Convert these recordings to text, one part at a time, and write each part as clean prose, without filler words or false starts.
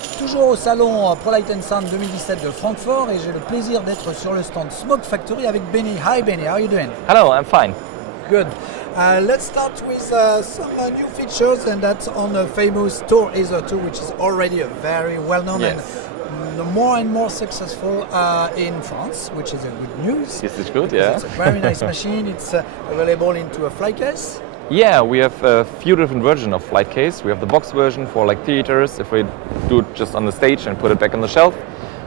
Toujours au salon Pro Light and Sound 2017 de Francfort et j'ai le plaisir d'être sur le stand Smoke Factory avec Benny. Hi Benny, how are you doing? Hello, I'm fine. Good. Let's start with some new features, and that's on a famous Tour Acer 2, which is already a very well-known and more and more successful in France, which is a good news. This is good, yeah. It's a very nice machine. It's available into a flight case. Yeah, we have a few different versions of flight case. We have the box version for like theaters, if we do it just on the stage and put it back on the shelf.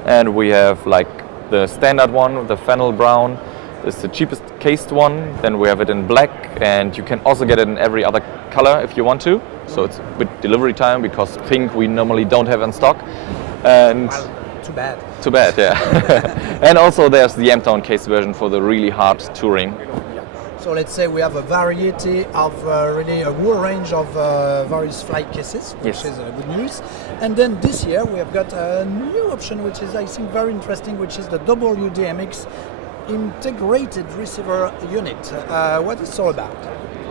And we have like the standard one, the fennel brown. It's the cheapest cased one. Then we have it in black, and you can also get it in every other color if you want to. So it's with delivery time, because pink we normally don't have in stock. And well, too bad. Too bad, yeah. And also there's the M-Tone case version for the really hard touring. So let's say we have a variety of really a whole range of various flight cases, which is good news. And then this year we have got a new option, which is I think very interesting, which is the WDMX integrated receiver unit. What is it all about?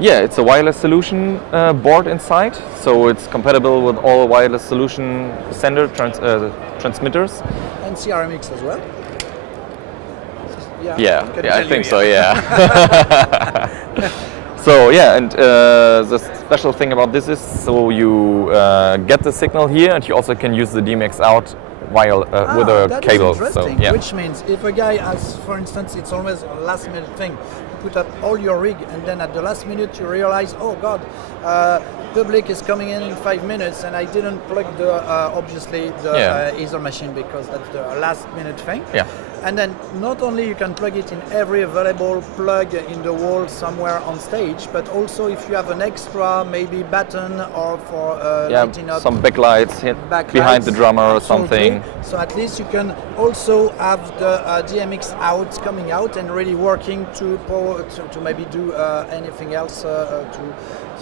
Yeah, it's a wireless solution board inside, so it's compatible with all wireless solution sender transmitters. And CRMX as well. Yeah, I think so, yeah. So yeah, and the special thing about this is, so you get the signal here, and you also can use the DMX out while with a cable. So, yeah. Which means if a guy has, for instance, it's always a last minute thing, you put up all your rig, and then at the last minute you realize, oh God, public is coming in 5 minutes, and I didn't plug the obviously the Acer machine, because that's the last minute thing. Yeah. And then not only you can plug it in every available plug in the wall somewhere on stage, but also if you have an extra maybe button or for lighting up some backlights behind the drummer or something. So at least you can also have the DMX out coming out and really working to maybe do anything else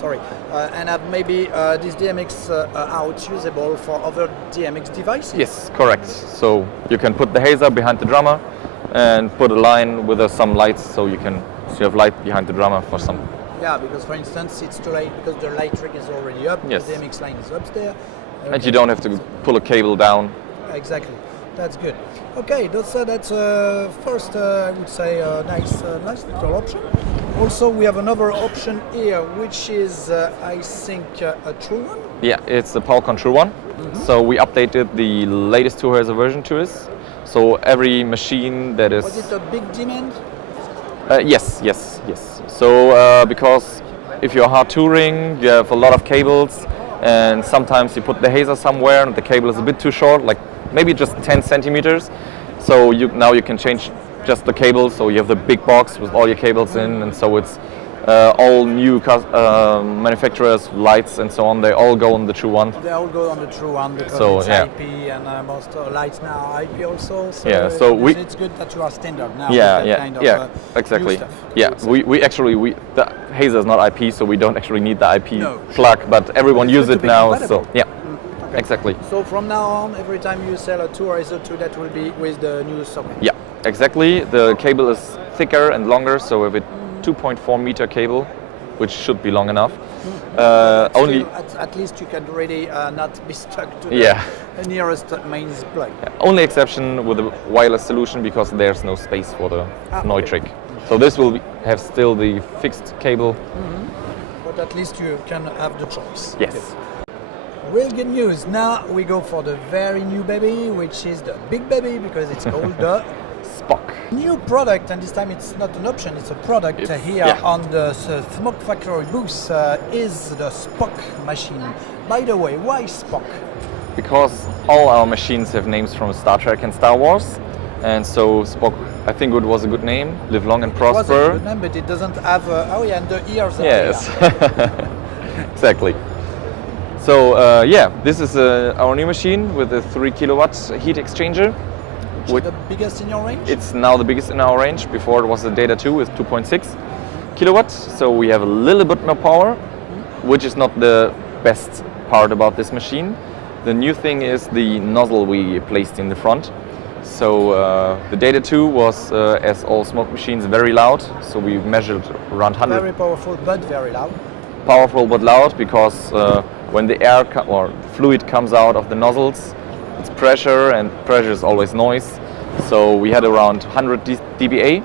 and have maybe this DMX out usable for other DMX devices. Yes, correct. So you can put the hazer behind the drummer and put a line with some lights, so you have light behind the drummer for some. Yeah, because for instance it's too late because the light rig is already up. Yes. The DMX line is upstairs. Okay. And you don't have to pull a cable down. Exactly. That's good. Okay, that's first, I would say, nice little option. Also, we have another option here, which is, I think, a true one. Yeah, it's the power control one. Mm-hmm. So we updated the latest Tour Acer version to this. So every machine that is... Was it a big demand? Yes. So because if you're hard touring, you have a lot of cables, and sometimes you put the hazer somewhere and the cable is a bit too short, like maybe just 10 centimeters. So now you can change just the cable, so you have the big box with all your cables in, and so it's all new manufacturers, lights and so on, they all go on the true one. They all go on the true one because it's IP, and most lights now are IP also. So yeah, so it's good that you are standard now. Exactly. Stuff. Yeah, the hazer is not IP, so we don't actually need the IP plug, but everyone uses it now. So yeah. Okay. Exactly. So from now on, every time you sell a Tour Acer 2, that will be with the new socket. Yeah, exactly. The cable is thicker and longer, so we have a 2.4 meter cable, which should be long enough. Only at least you can really not be stuck to the nearest mains plug. Yeah. Only exception with the wireless solution, because there's no space for the Neutrik. So this will have still the fixed cable. Mm-hmm. But at least you can have the choice. Yes. Okay. Real good news. Now we go for the very new baby, which is the big baby, because it's called the Spock. New product, and this time it's not an option, it's a product here on the Smoke Factory booth is the Spock machine. By the way, why Spock? Because all our machines have names from Star Trek and Star Wars, and so Spock, I think it was a good name, live long and prosper. It was a good name, but it doesn't have, and the ears. Yes, exactly. So this is our new machine with a 3 kilowatt heat exchanger. Which is the biggest in your range? It's now the biggest in our range. Before it was the Data 2 with 2.6 kilowatts. So we have a little bit more power, which is not the best part about this machine. The new thing is the nozzle we placed in the front. So the Data 2 was, as all smoke machines, very loud. So we measured around 100. Very powerful, but very loud. Powerful but loud, because when the air or fluid comes out of the nozzles, it's pressure, and pressure is always noise. So we had around 100 dBA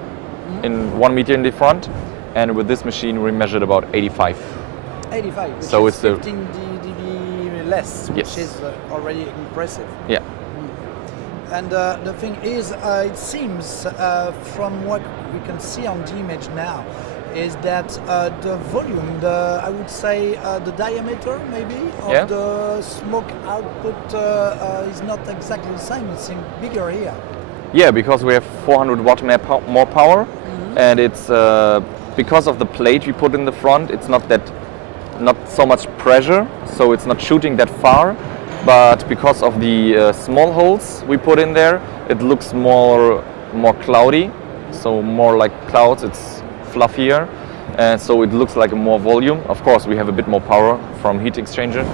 in 1 meter in the front, and with this machine we measured about 85. 85, which so is it's 15 dB less, which yes. is already impressive. Yeah. And the thing is, it seems from what we can see on the image now, is that the volume, I would say the diameter maybe of the smoke output is not exactly the same. It seems bigger here. Yeah, because we have 400 watt more power, and it's because of the plate we put in the front. It's not so much pressure, so it's not shooting that far. But because of the small holes we put in there, it looks more cloudy, so more like clouds. It's fluffier, and so it looks like more volume. Of course, we have a bit more power from heat exchanger.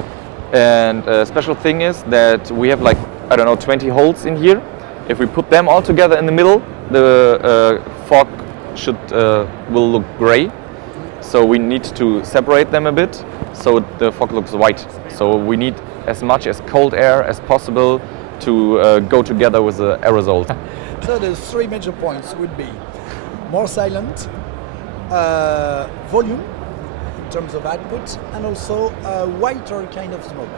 And a special thing is that we have 20 holes in here. If we put them all together in the middle, the fog will look gray. So we need to separate them a bit, so the fog looks white. So we need as much as cold air as possible to go together with the aerosol. So the three major points would be more silent, volume in terms of output, and also a whiter kind of smoke.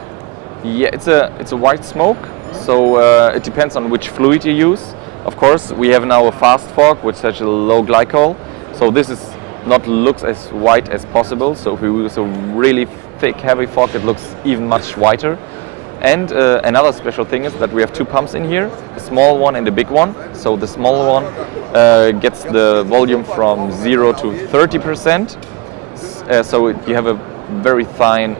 Yeah, it's a white smoke, so it depends on which fluid you use. Of course, we have now a fast fog which has a low glycol, so this is not looks as white as possible. So if we use a really thick, heavy fog, it looks even much whiter. And another special thing is that we have two pumps in here, a small one and a big one. So the small one gets the volume from 0 to 30%. So you have a very fine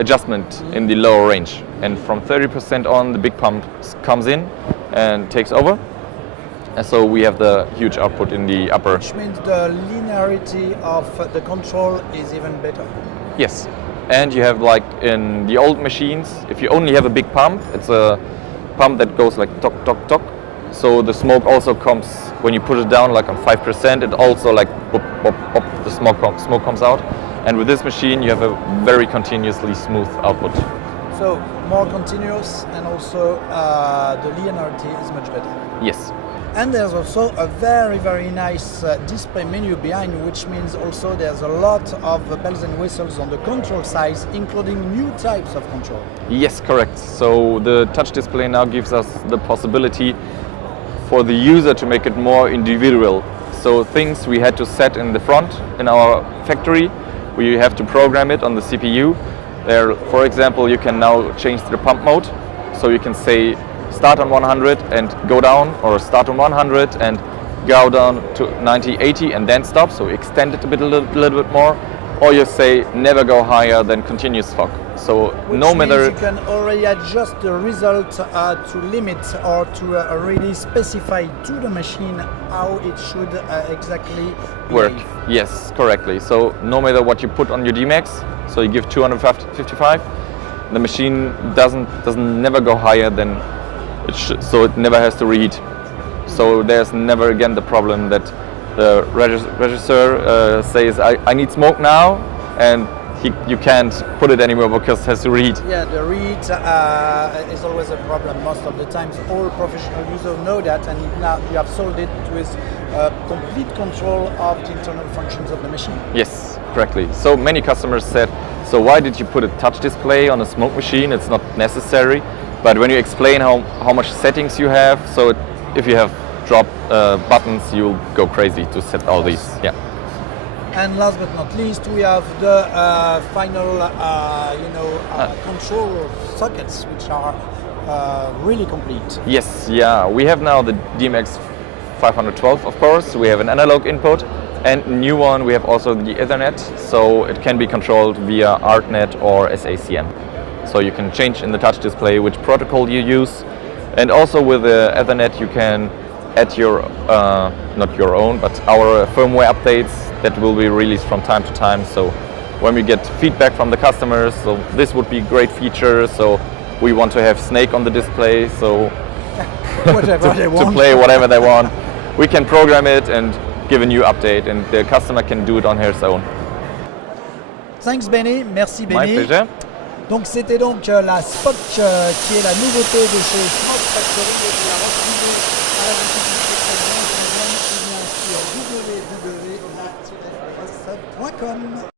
adjustment in the lower range. And from 30% on, the big pump comes in and takes over. And so we have the huge output in the upper. Which means the linearity of the control is even better. Yes. And you have, like in the old machines, if you only have a big pump, it's a pump that goes like tock, tock, tock. So the smoke also comes, when you put it down like on 5%, it also like pop, pop, pop, the smoke comes out. And with this machine, you have a very continuously smooth output. So more continuous, and also the linearity is much better. Yes. And there's also a very, very nice display menu behind, which means also there's a lot of bells and whistles on the control side, including new types of control. Yes, correct. So the touch display now gives us the possibility for the user to make it more individual. So things we had to set in the front in our factory, we have to program it on the CPU. There, for example, you can now change the pump mode. So you can say start on 100 and go down, or start on 100 and go down to 90, 80 and then stop, so extend it a little bit more, or you say never go higher than continuous fog. So which no matter, you can already adjust the result to limit or to really specify to the machine how it should exactly work. behave. Yes, correctly. So no matter what you put on your Dmax, so you give 255, the machine doesn't never go higher than it should, so it never has to reheat. So there's never again the problem that the regisseur says I need smoke now, and you can't put it anymore because it has to reheat. Yeah, the reheat is always a problem most of the times. All professional users know that, and now you have solved it with complete control of the internal functions of the machine. Yes, correctly. So many customers said, so why did you put a touch display on a smoke machine? It's not necessary. But when you explain how much settings you have, so if you have drop buttons, you'll go crazy to set all these. Yeah. And last but not least, we have the final, control sockets, which are really complete. Yes, yeah. We have now the DMX 512, of course. We have an analog input, and new one, we have also the Ethernet, so it can be controlled via ArtNet or SACM. So you can change in the touch display which protocol you use, and also with the Ethernet you can add your, not your own, but our firmware updates that will be released from time to time. So when we get feedback from the customers, so this would be a great feature, so we want to have Snake on the display, so whatever they want. to play whatever they want. We can program it and give a new update, and the customer can do it on his own. Thanks, Benny. Merci, Benny. My pleasure. Donc c'était donc la Spock qui est la nouveauté de chez Smoke Factory et vous la retrouvez à la boutique sur www.lat-ross.com.